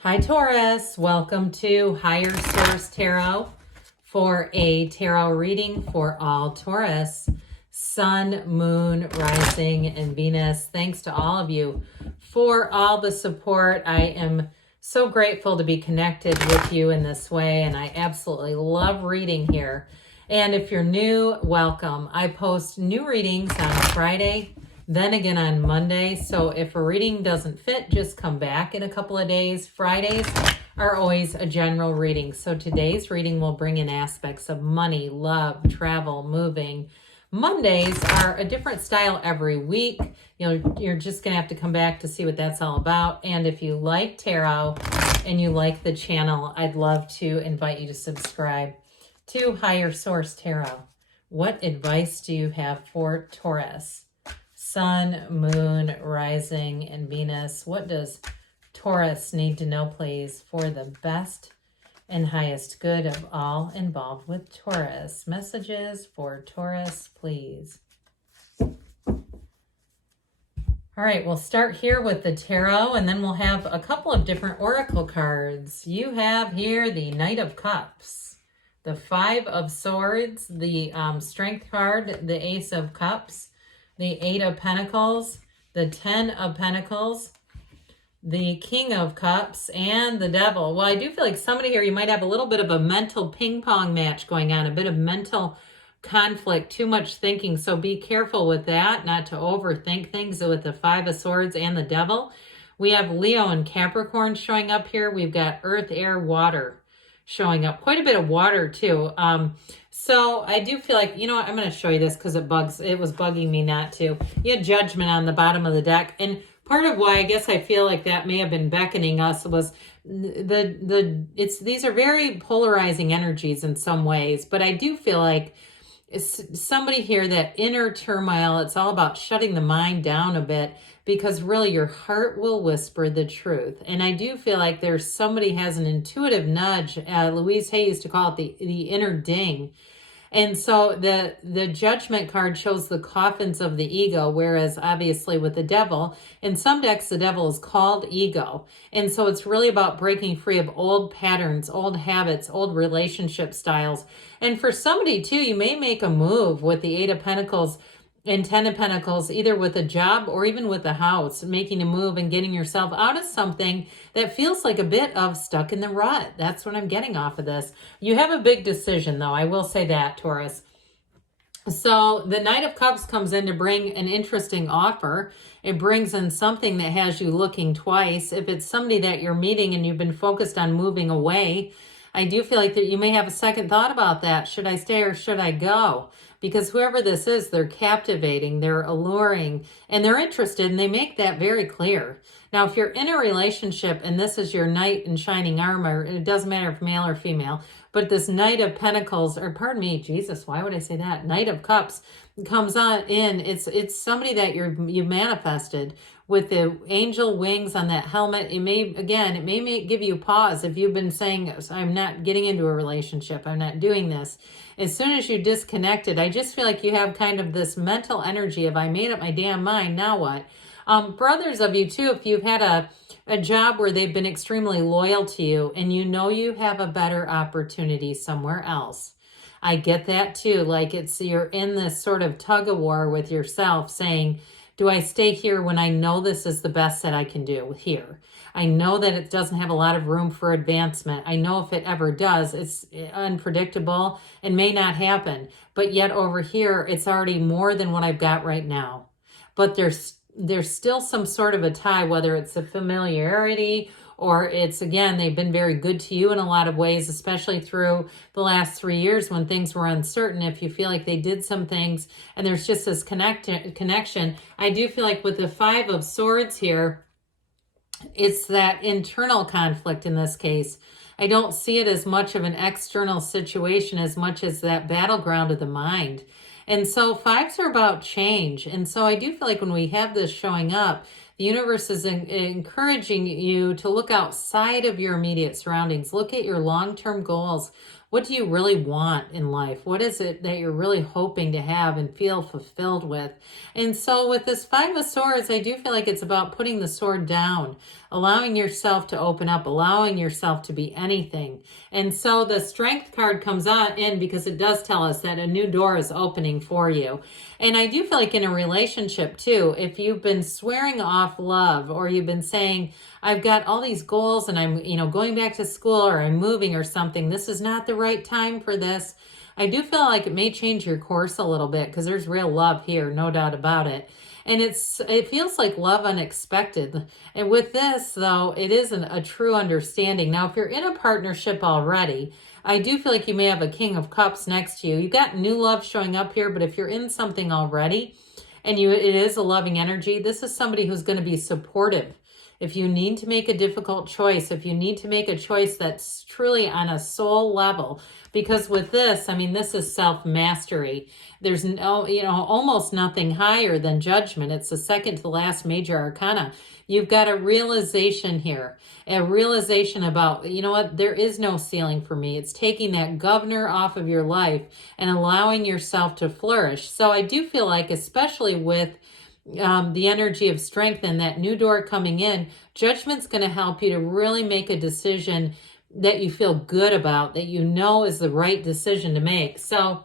Hi Taurus, welcome to Higher Source Tarot for a tarot reading for all Taurus, Sun, Moon, Rising, and Venus. Thanks to all of you for all the support. I am so grateful to be connected with you in this way, and I absolutely love reading here. And if you're new, welcome. I post new readings on Friday, then again on Monday. So if a reading doesn't fit, just come back in a couple of days. Fridays are always a general reading. So today's reading will bring in aspects of money, love, travel, moving. Mondays are a different style every week. You're just going to have to come back to see what that's all about. And if you like tarot and you like the channel, I'd love to invite you to subscribe to Higher Source Tarot. What advice do you have for Taurus? Sun, Moon, Rising, and Venus. What does Taurus need to know, please, for the best and highest good of all involved with Taurus? Messages for Taurus, please. All right, we'll start here with the tarot, and then we'll have a couple of different oracle cards. You have here the Knight of Cups, the Five of Swords, the Strength card, the Ace of Cups, the Eight of Pentacles, the Ten of Pentacles, the King of Cups, and the Devil. Well, I do feel like somebody here, you might have a little bit of a mental ping pong match going on, a bit of mental conflict, too much thinking. So be careful with that, not to overthink things with the Five of Swords and the Devil. We have Leo and Capricorn showing up here. We've got Earth, Air, Water showing up. Quite a bit of water too. So I do feel like, you know what, I'm going to show you this because it was bugging me not to. You had Judgment on the bottom of the deck. And part of why I guess I feel like that may have been beckoning us was these are very polarizing energies in some ways, but I do feel like it's somebody here, that inner turmoil, it's all about shutting the mind down a bit, because really your heart will whisper the truth. And I do feel like there's somebody has an intuitive nudge. Louise Hay used to call it the inner ding. And so the Judgment card shows the coffins of the ego, whereas obviously with the Devil, in some decks, the Devil is called ego. And so it's really about breaking free of old patterns, old habits, old relationship styles. And for somebody too, you may make a move with the Eight of Pentacles and Ten of Pentacles, either with a job or even with a house, making a move and getting yourself out of something that feels like a bit of stuck in the rut. That's what I'm getting off of this. You have a big decision, though. I will say that, Taurus. So the Knight of Cups comes in to bring an interesting offer. It brings in something that has you looking twice. If it's somebody that you're meeting and you've been focused on moving away, I do feel like that you may have a second thought about that. Should I stay or should I go? Because whoever this is, they're captivating, they're alluring, and they're interested, and they make that very clear. Now, if you're in a relationship and this is your knight in shining armor, it doesn't matter if male or female, but this Knight of Pentacles, or pardon me, Jesus, why would I say that? Knight of Cups comes on in. It's somebody that you manifested with the angel wings on that helmet. It may give you pause if you've been saying, I'm not getting into a relationship, I'm not doing this. As soon as you disconnected, I just feel like you have kind of this mental energy of, I made up my damn mind, now what? For others of you too, if you've had a job where they've been extremely loyal to you and you know you have a better opportunity somewhere else. I get that too. Like you're in this sort of tug of war with yourself saying, do I stay here when I know this is the best that I can do here? I know that it doesn't have a lot of room for advancement. I know if it ever does, it's unpredictable and may not happen. But yet over here, it's already more than what I've got right now. But there's still some sort of a tie, whether it's a familiarity or it's, again, they've been very good to you in a lot of ways, especially through the last 3 years when things were uncertain. If you feel like they did some things and there's just this connection, I do feel like with the Five of Swords here, it's that internal conflict in this case. I don't see it as much of an external situation as much as that battleground of the mind. And so fives are about change. And so I do feel like when we have this showing up, the universe is encouraging you to look outside of your immediate surroundings. Look at your long-term goals. What do you really want in life? What is it that you're really hoping to have and feel fulfilled with? And so with this Five of Swords, I do feel like it's about putting the sword down, allowing yourself to open up, allowing yourself to be anything. And so the Strength card comes on in because it does tell us that a new door is opening for you. And I do feel like in a relationship too, if you've been swearing off love, or you've been saying, I've got all these goals and I'm, going back to school, or I'm moving or something, this is not the right time for this. I do feel like it may change your course a little bit, because there's real love here, no doubt about it. And it feels like love unexpected. And with this, though, it isn't a true understanding. Now, if you're in a partnership already, I do feel like you may have a King of Cups next to you. You got new love showing up here, but if you're in something already and it is a loving energy, this is somebody who's going to be supportive. If you need to make a difficult choice, if you need to make a choice that's truly on a soul level, because with this, this is self-mastery. There's no, almost nothing higher than judgment. It's the second to last major arcana. You've got a realization here, a realization about, there is no ceiling for me. It's taking that governor off of your life and allowing yourself to flourish. So I do feel like, especially with the energy of strength and that new door coming in, judgment's going to help you to really make a decision that you feel good about, that is the right decision to make. So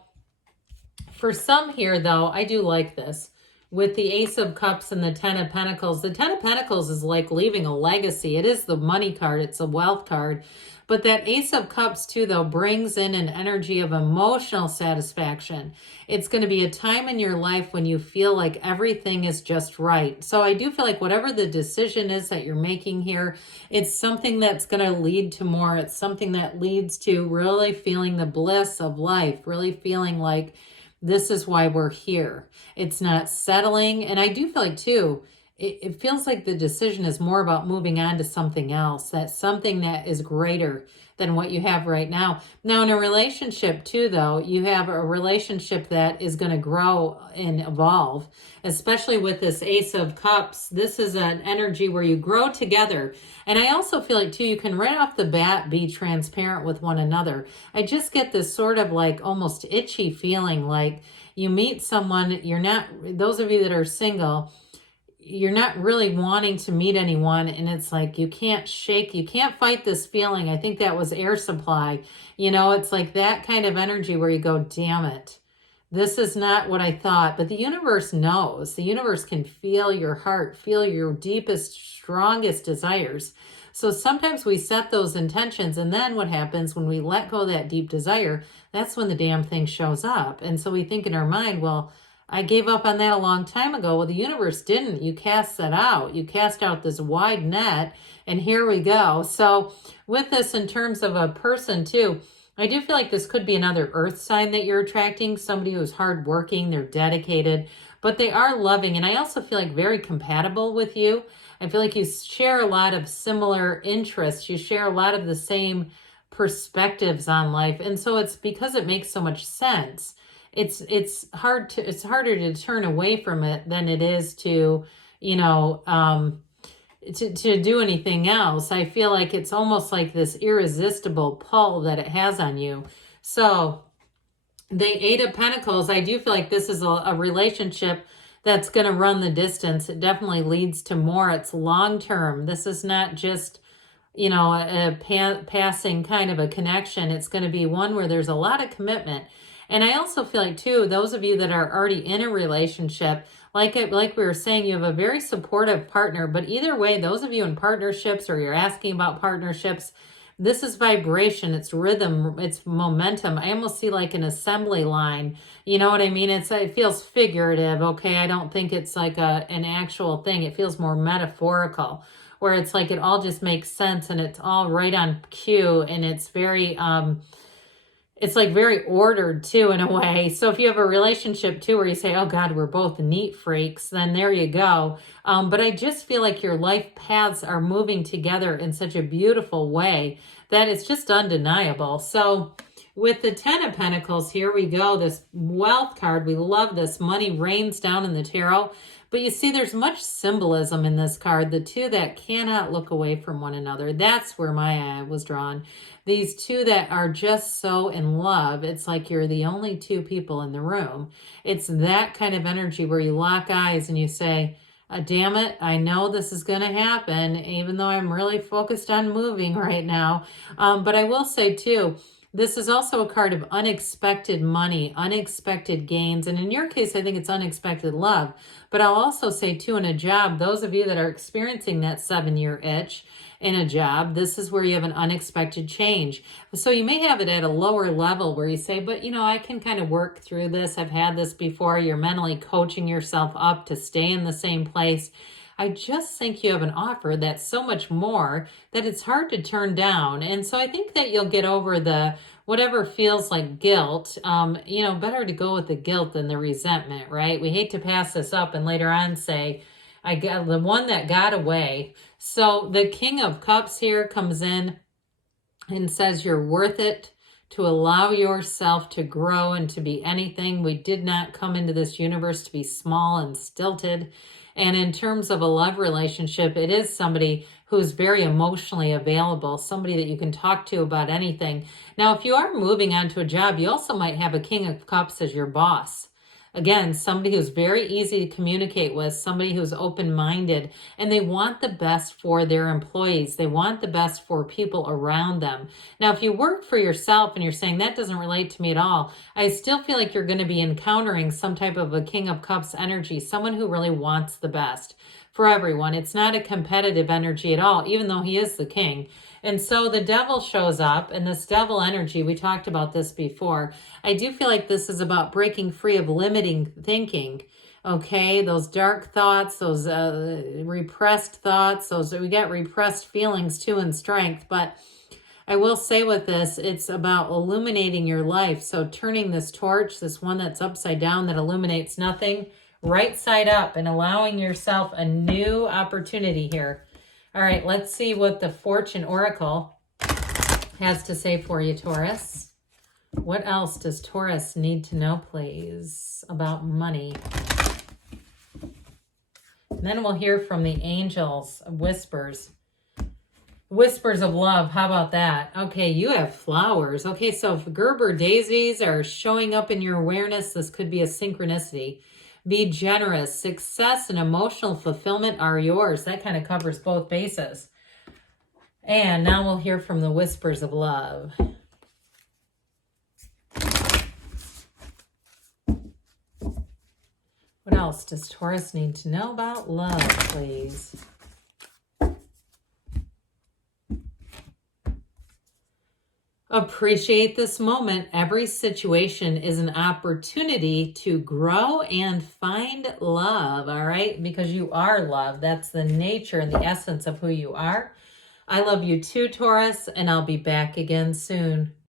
for some here, though, I do like this. With the Ace of Cups and the Ten of Pentacles, the Ten of Pentacles is like leaving a legacy. It is the money card. It's a wealth card. But that Ace of Cups, too, though, brings in an energy of emotional satisfaction. It's going to be a time in your life when you feel like everything is just right. So I do feel like whatever the decision is that you're making here, it's something that's going to lead to more. It's something that leads to really feeling the bliss of life, really feeling like this is why we're here. It's not settling. And I do feel like, too, it feels like the decision is more about moving on to something else. That's something that is greater than what you have right now. Now, in a relationship, too, though, you have a relationship that is going to grow and evolve, especially with this Ace of Cups. This is an energy where you grow together. And I also feel like, too, you can right off the bat be transparent with one another. I just get this sort of like almost itchy feeling, like you meet someone, those of you that are single, you're not really wanting to meet anyone, and it's like you can't fight this feeling. I think that was air supply. It's like that kind of energy where you go, damn it, this is not what I thought. But the universe knows. The universe can feel your heart, feel your deepest, strongest desires. So sometimes we set those intentions, and then what happens when we let go of that deep desire, that's when the damn thing shows up. And so we think in our mind, well, I gave up on that a long time ago. Well, the universe didn't. You cast that out. You cast out this wide net, and here we go. So with this, in terms of a person too, I do feel like this could be another earth sign that you're attracting, somebody who's hardworking, they're dedicated, but they are loving. And I also feel like very compatible with you. I feel like you share a lot of similar interests. You share a lot of the same perspectives on life. And so it's because it makes so much sense. It's harder to turn away from it than it is to, to do anything else. I feel like it's almost like this irresistible pull that it has on you. So the Eight of Pentacles, I do feel like this is a relationship that's going to run the distance. It definitely leads to more. It's long term. This is not just, a passing kind of a connection. It's going to be one where there's a lot of commitment. And I also feel like, too, those of you that are already in a relationship, like we were saying, you have a very supportive partner. But either way, those of you in partnerships, or you're asking about partnerships, this is vibration, it's rhythm, it's momentum. I almost see like an assembly line. You know what I mean? It feels figurative, okay? I don't think it's like an actual thing. It feels more metaphorical, where it's like it all just makes sense and it's all right on cue, and it's very... it's like very ordered too, in a way. So if you have a relationship too where you say, oh God, we're both neat freaks, then there you go. But I just feel like your life paths are moving together in such a beautiful way that it's just undeniable. So with the Ten of Pentacles, here we go. This wealth card, we love this. Money rains down in the tarot. But you see, there's much symbolism in this card, the two that cannot look away from one another. That's where my eye was drawn. These two that are just so in love, it's like you're the only two people in the room. It's that kind of energy where you lock eyes and you say, damn it, I know this is going to happen, even though I'm really focused on moving right now. But I will say too, this is also a card of unexpected money, unexpected gains. And in your case, I think it's unexpected love. But I'll also say too, in a job, those of you that are experiencing that 7-year itch in a job, this is where you have an unexpected change. So you may have it at a lower level where you say, but you know, I can kind of work through this. I've had this before. You're mentally coaching yourself up to stay in the same place. I just think you have an offer that's so much more that it's hard to turn down. And so I think that you'll get over the whatever feels like guilt. You know, better to go with the guilt than the resentment, right? We hate to pass this up and later on say, I got the one that got away. So the King of Cups here comes in and says you're worth it to allow yourself to grow and to be anything. We did not come into this universe to be small and stilted. And in terms of a love relationship, it is somebody who's very emotionally available, somebody that you can talk to about anything. Now, if you are moving on to a job, you also might have a King of Cups as your boss. Again, somebody who's very easy to communicate with, somebody who's open-minded, and they want the best for their employees. They want the best for people around them. Now, if you work for yourself and you're saying that doesn't relate to me at all, I still feel like you're going to be encountering some type of a King of Cups energy, someone who really wants the best for everyone. It's not a competitive energy at all, even though he is the king. And so the devil shows up, and this devil energy, we talked about this before. I do feel like this is about breaking free of limiting thinking. Okay, those dark thoughts, those repressed thoughts, we got repressed feelings too in strength. But I will say with this, it's about illuminating your life. So turning this torch, this one that's upside down that illuminates nothing, right side up and allowing yourself a new opportunity here. All right, let's see what the Fortune Oracle has to say for you, Taurus. What else does Taurus need to know, please, about money? And then we'll hear from the angels, whispers. Whispers of love, how about that? Okay, you have flowers. Okay, so if Gerber daisies are showing up in your awareness, this could be a synchronicity. Be generous. Success and emotional fulfillment are yours. That kind of covers both bases. And now we'll hear from the whispers of love. What else does Taurus need to know about love, please? Appreciate this moment. Every situation is an opportunity to grow and find love, all right? Because you are love. That's the nature and the essence of who you are. I love you too, Taurus, and I'll be back again soon.